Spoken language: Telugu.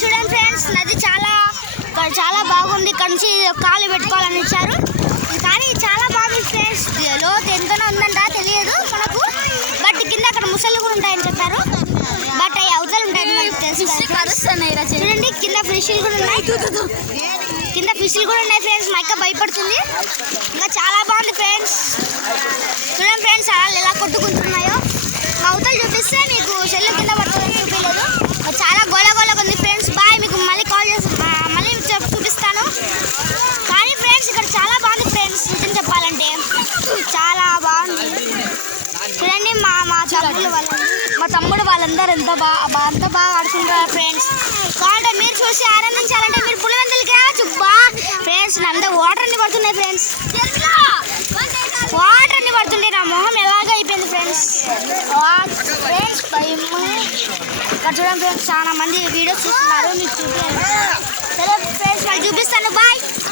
చూడండి ఫ్రెండ్స్, నది చాలా బాగుంది. ఇక్కడ నుంచి కాలు పెట్టుకోవాలని ఇచ్చారు, కానీ చాలా బాగుంది ఫ్రెండ్స్. లోతు ఎంతనో ఉందంట తెలియదు మనకు, బట్ కింద అక్కడ ముసళ్ళు కూడా ఉంటాయని చెప్పారు. బట్ అవి అవతలు ఉంటాయని మనకు తెలుసు. చూడండి కింద ఫిష్లు కూడా ఉన్నాయి, ఫ్రెండ్స్. మా అక్క భయపడుతుంది. ఇంకా చాలా బాగుంది ఫ్రెండ్స్. చూడండి ఫ్రెండ్స్ అలా ఎలా కొట్టుకుంటున్నాయో. అవతలు చూపిస్తే మీకు సెల్లు కింద పడుతుంది, చూపించలేదు. చాలా గోళగోళగా ఉంది ఫ్రెండ్స్. బాయ్, మీకు మళ్ళీ కాల్ చేసి మళ్ళీ చూపిస్తాను. కానీ ఫ్రెండ్స్ ఇక్కడ చాలా బాగుంది ఫ్రెండ్స్, నిజం చెప్పాలంటే చాలా బాగుంది. చూడండి మా తమ్ముడు వాళ్ళందరూ ఎంత బాగా ఆడుకుంటారు ఫ్రెండ్స్. కావాలంటే మీరు చూసి ఆనందించాలంటే మీరు పులివెందులకి చుబ్బా ఫ్రెండ్స్. అంతా వాటర్ అన్ని పడుతున్నాయి ఫ్రెండ్స్, వాటర్ అన్ని పడుతుండే. నా మొహం ఎలాగ అయిపోయింది ఫ్రెండ్స్. ఇక్కడ చూడండి ఫ్రెండ్స్, చాలా మంది వీడియోస్ చూస్తున్నారు, మీకు చూపించాను. సరే ఫ్రెండ్స్, వాళ్ళు చూపిస్తాను. బాయ్.